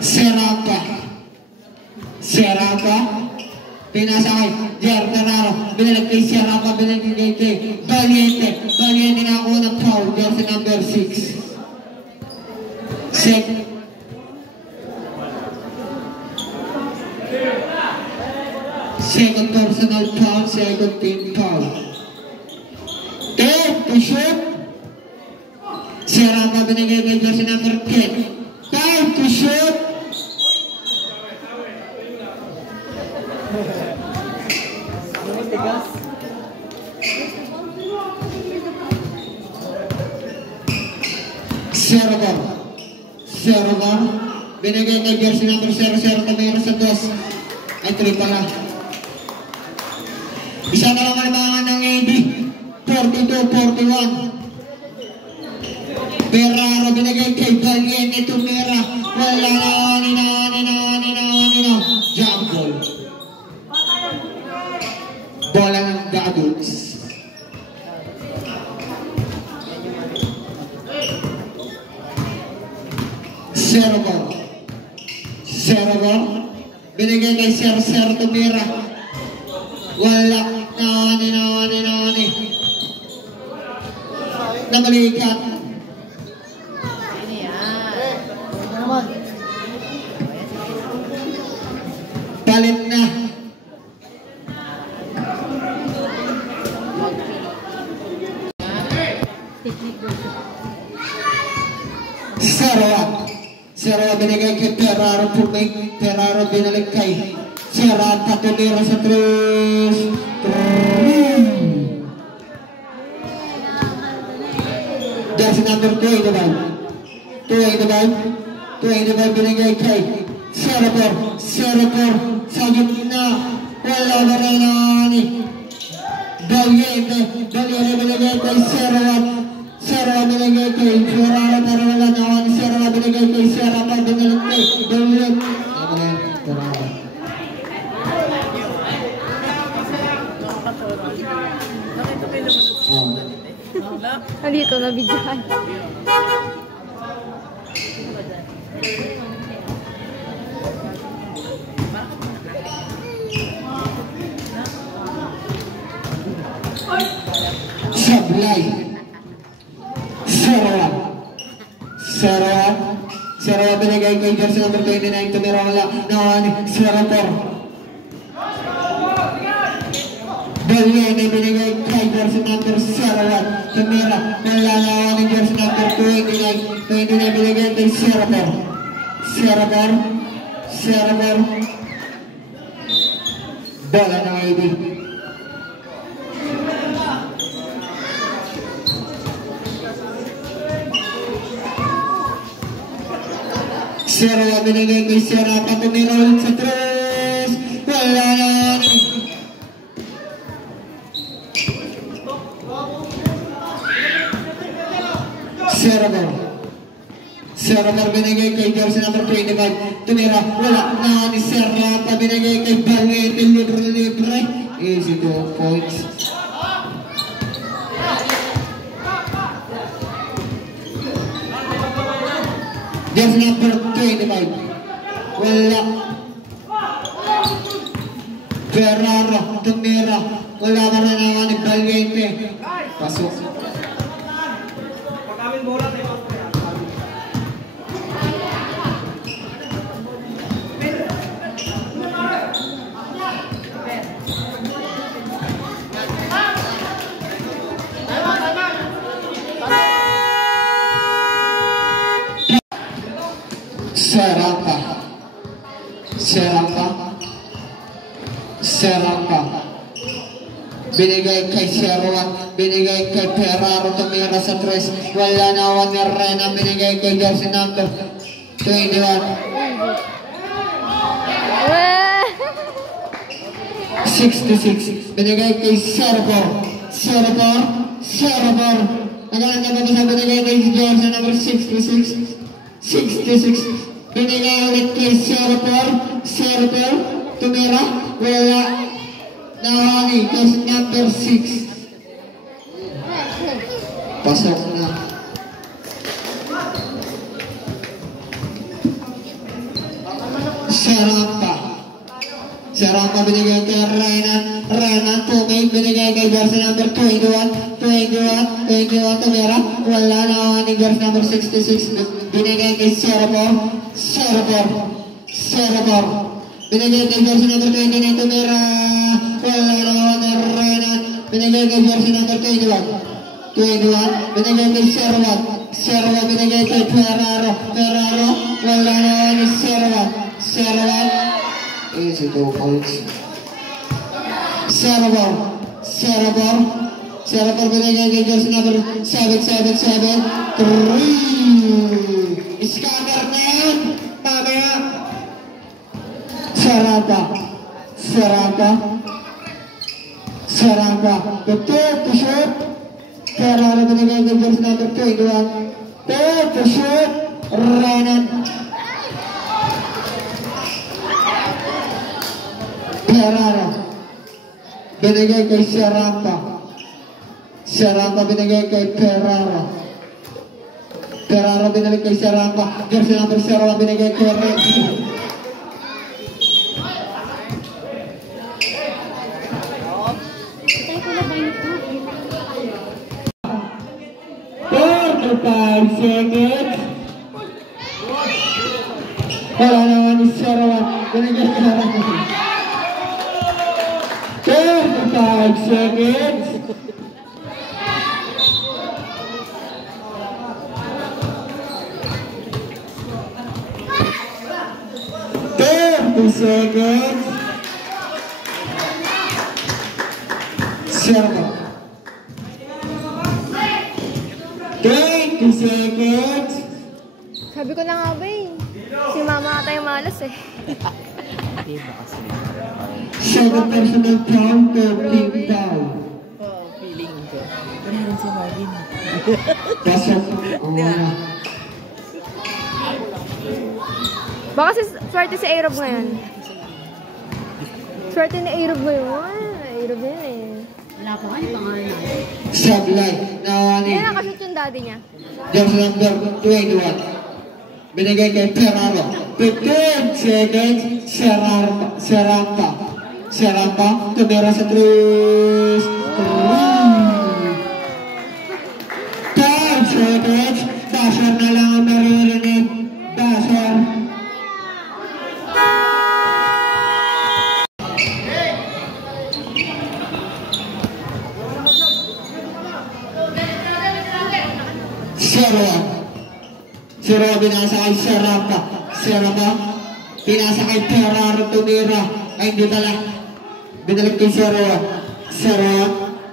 Serapa. Pinasa kay Gerardo. Binalag kay Serapa. Binagay kay Valiente. Valiente na ako ng foul. Jersey number 6. Second personal foul. Second team foul. To shoot. Serapa binigay kay jersey number 10. Time to shoot. Server binigay kay jersey number 00 Tamira sa 2 ay 3 pala. Isa na lang kalimangan ng AD 42-41. Ferraro binigay kay Valiente Tumira. Wala na jump ball. Bola ng The Adults. Server binigay kay Ser Tumira. Wala nabalikat. Palit na. Serva binigay kay Ferraro. Ferraro binalik kay Serapa. Tumira sa 3. Jersey number 2 binigay kay Serapor sa gitna. Wala na rin ni Valiente binigay kay Serva binigay kay Ferraro pero wala na ni Serva binigay kay Serapa. Binalik kay Valiente. Dito na bidyahan. Sablay. Serva binigay kay jersey number 29 Tumira. Wala na Serapor. Valiente binigay kay jersey number 7 Tumira. Wala na jersey number 29 binigay kay Serapor. Bola ng AD. Serva binigay kay Serapa. Tumira ulit sa 3. Wala na. Server binigay kay jersey number 25 Tumira. Wala na ni Serapa. Binigay kay Valiente. Libre. Easy 2 points. Jersey number 25. Wala. Ferraro. Tumira. Wala na rin ni Valiente. Pasok. Serapa binigay kay Serva. Binigay kay Ferraro. Tumira sa 3. Wala na ni Rena. Binigay kay jersey number 21 66. Binigay kay Serva. Nagalan na ba sa binigay kay jersey number 66 binigay ulit kay Serva. Tumira. Wala na ni jersey number 6. Pasok na. Serapa binigay kay Renan Tumig binigay kay jersey number 21 tumira, wala na ni jersey number 66 binigay kay Serapor binigay kay jersey number 29 tumira, wala na ni Renan binigay kay jersey number 21 binigay kay Servat binigay kay Ferraro, wala na ni Servat easy 2 points. Serapor binigay kay jersey number 777 3 scatter na yun mamaya. Serapa the third to shoot. Ferraro binigay kay jersey number 21 third to shoot. Renan Ferraro binigay kay Serapa binigay kay Ferraro binigay kay Serapa jersey number 0 binigay kay Renzi seconds wala naman ni Serapa binigay kay Renzi 35 seconds. 30 seconds. Serva. 20 seconds. Sabi ko na nga ba eh. Si mama ata yung malas eh. 7 personal foul, 13 foul. Oh, feeling ko. Meron si Marvin. Pasok. Baka swerte si A-Rob ngayon. Swerte ni A-Rob ngayon. A-Rob yun eh. Wala pa kayo pangalan. Sablay. Nawani. Kaya nakashoot yung daddy niya. Jersey number 21. Binigay kay Ferraro. 15 seconds. Serapa. Tumira sa 3. 5 seconds. Dasher na lang ang maririnig. Dasher. Serapa binasa kay Serapa binasa kay Ferraro tumira ay hindi pala binalik kay Serapa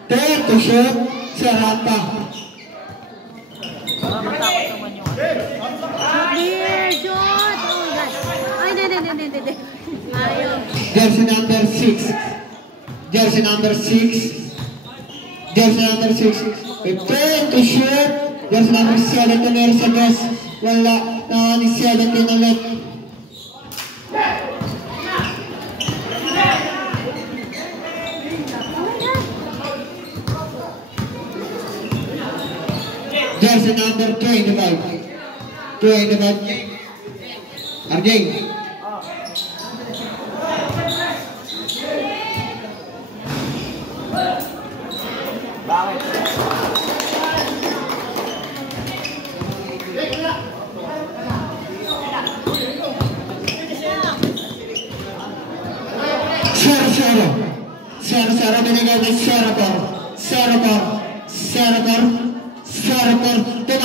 take to shoot Serapa Dear Jod! Oh my God! Ay, hindi. Ayaw. jersey number 6 take to shoot jersey number 7 tumira sa gas wala na ni 17 ulit jersey number 25 Arjeng Serapa binigay kay Serapor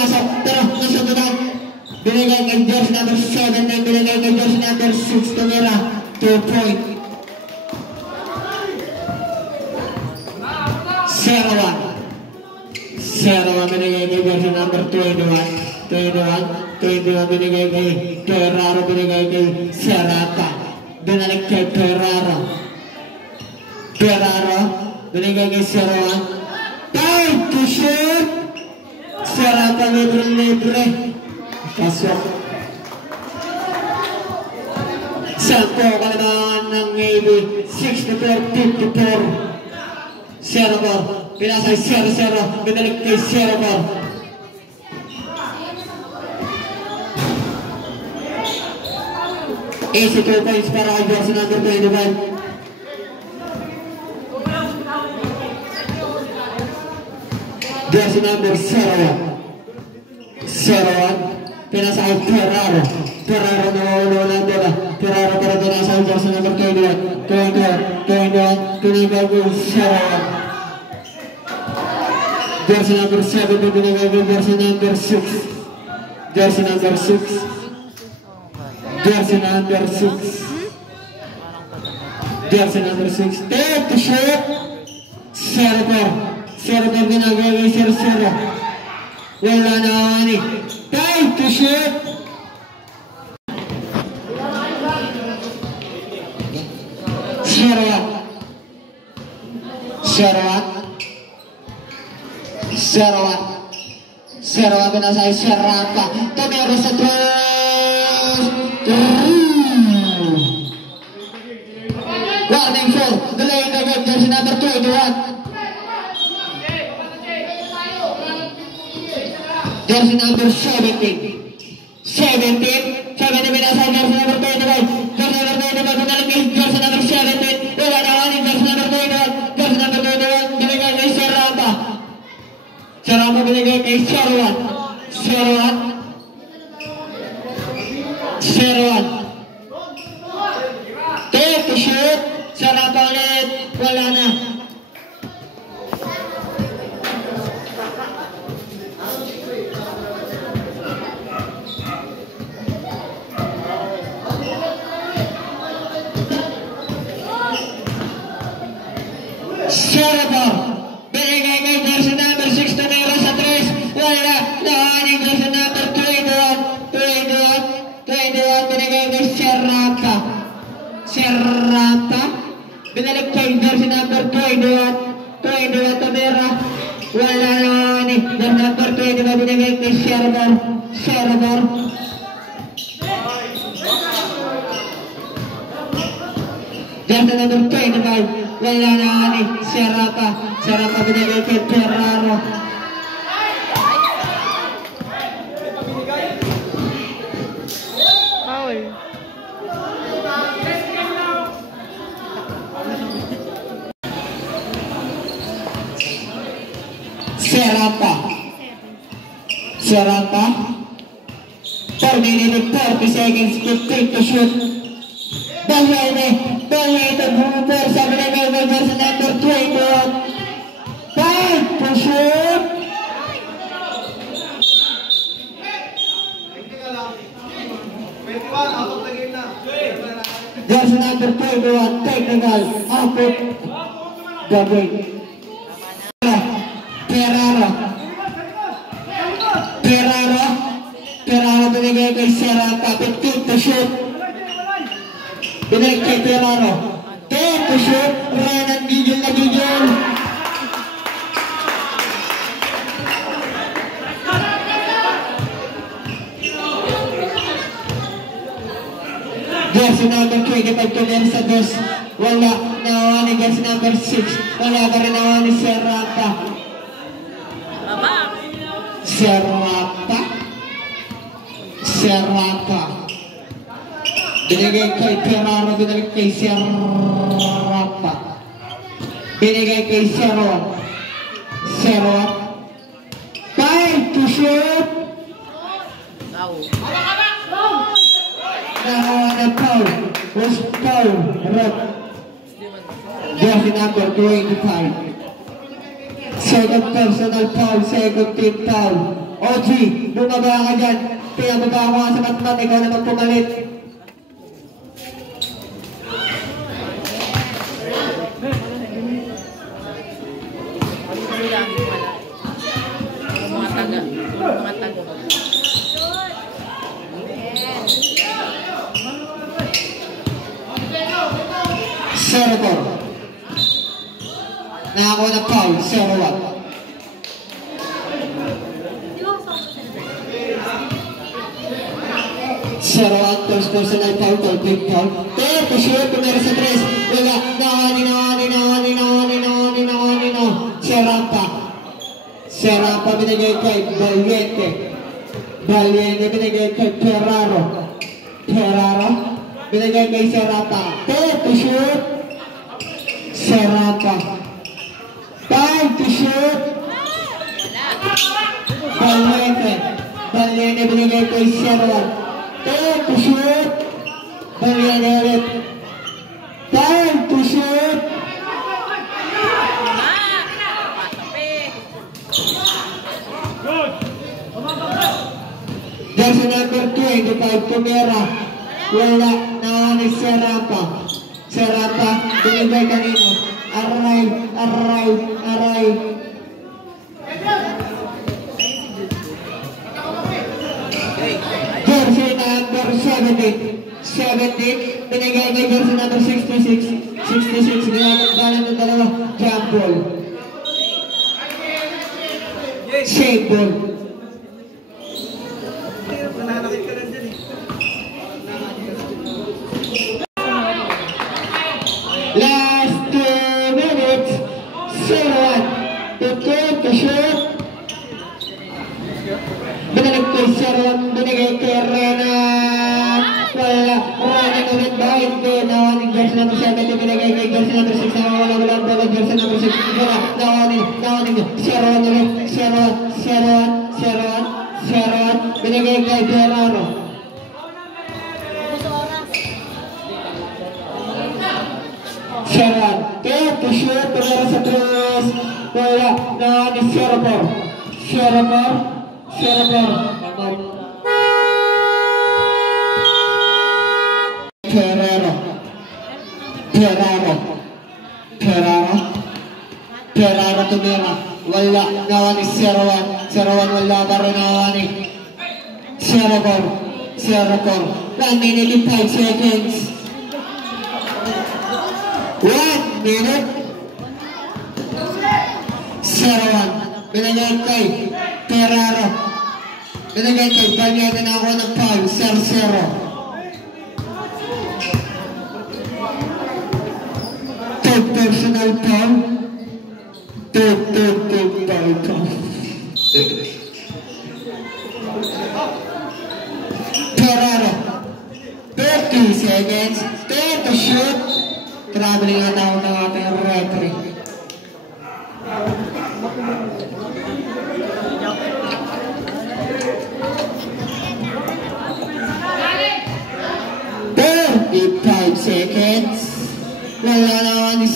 pumasok pero nasutunan binigay kay jersey number 7 na binigay kay jersey number 6 tumira 2 point Serapa binigay kay jersey number 21 binigay kay Ferraro binigay kay Serapa binalik kay Ferraro binigay kay Serapa time to shoot Serapa libre pasok sampo kalaban ng Navy 64-54 Serapa pinasay 0-0 binalik kay Serapa Easy 2 points para kay jersey number 21. Jersey number 01. Pinasa kay Ferraro. Ferraro na maulo lang doon. Ferraro para pinasa kay jersey number 21. 21 jersey number 7 binigay kay jersey number 6. Jersey number 6. Jersey number 6. Jersey number 6. Take the shot. 0-4 ginagawa kay 0-0. Wala na ani. Take the shot. Zero binasa kay Serrapa. Tumero sa warning foul. Delay na gag jersey number 21. Jersey number 17 binasa jersey number 21. Jersey number 21 pinalagay jersey number 17. Wala na wani jersey number 21. Jersey number 21 binigay kay Serrapa. Serrapa binigay kay Serwan. Take the shoot. Serrapa ulit. Wala na. Serrapa binigay kay jersey number 6 Tumero sa 3. Wala. Nahaning jersey number 21 binigay kay Serrapa. Binalik kay jersey number 21 Tumero. Wala nahaning jersey number 21 binigay kay Serrapa. Jersey number 25 wala nahaning Serrapa binigay kay Ferraro. Serrapa 4 minutes 40 seconds to take the shoot. Bahaya Booper sa binigay kay jersey number 21. Take the shoot. Jersey number 21 technical output. Gagawin Ferraro binigay kay Serrapa. Take the shoot. Binigay kay Ferraro. Take the shoot. Renan gigil na gigil. Jersey number 25 Tumero sa 2. Wala nawani jersey number 6. Wala ka rin nawani Serrapa. Binigay kay Ferraro, binigay kay Serrapa. Binigay kay Serwan. Time to shoot. Nahawa foul. Was foul. Red. Jersey number 25. Second personal foul, second team foul. OG, bumaba ka dyan. Pinababa ko sa matmat, ikaw na magpumalit. Serrapa. Nakakuha na foul, Serrapa. Serrapa, first personal foul, big foul. Take the shoot, Tumero sa 3. Wala, nawani. Serrapa binigay kay Valiente binigay kay Ferraro. binigay kay Serapa. 2 to shoot. Serapa. 5 to shoot. Balyene binigay kay Serwan. 2 to shoot. Balyene ulit. 5 to shoot. Jersey number 25, Tumera. Wala, nawa ni Serapa. Serapa, binigay kanino. Aray. Jersey number 17, binigay kay jersey number 66. 66, ginagawa ng dalawa. Jump ball. Shake ball. Last 2 minutes. 0-1. To shoot. Binalik kay Serwan, binigay kay Renan. Wala. Renan ulit ba? Hindi. Nawanin jersey number 7. Binigay kay jersey number 6. Wala. Jersey number 6. Wala. Nawanin. Serwan ulit. Serwan. Binigay kay Ferraro. Serwan. Kaya to shoot. Tumira sa 3. Wala. Nawanin Serapor. Ferraro tumira. Wala. Nawani Serwan. Wala pa rin nawani. Serapor. 1 minute and 5 seconds. 1 minute. Serwan. Binigay kay Ferraro. Binigay kay Balyene na ako ng foul. 0-0. Third personal foul. Third foul. Ferraro. 30 seconds. 10 to shoot. Traveling na tao ng ating referee. Seconds. Wala naman ni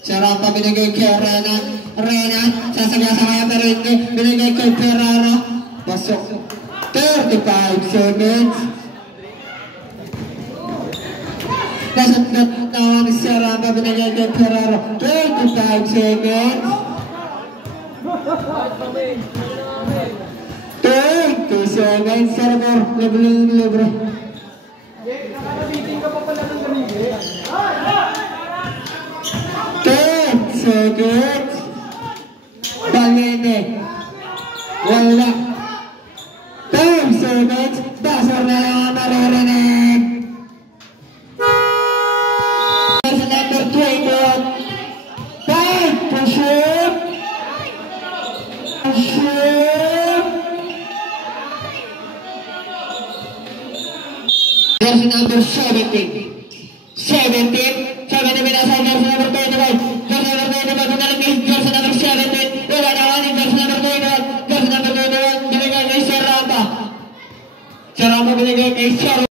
Serapa binigay kay Renan. Sasagaya pero hindi. Binigay kay Ferraro. Pasok. 35 seconds. Nasagdat naman ni Serapa binigay kay Ferraro. 25 seconds. 30 seconds. Serapor. Libre. 10 seconds. Balyene. Wala. 5 seconds. Basor na lang ang maririnig. Jersey number 21. 5 to shoot. Jersey number 17. 17 binasa jersey number 25. Jersey number 25 pinalagay jersey number 17. Wala nawanin jersey number 21. Jersey number 21 binigay kay Serapa. Binigay kay Serapa.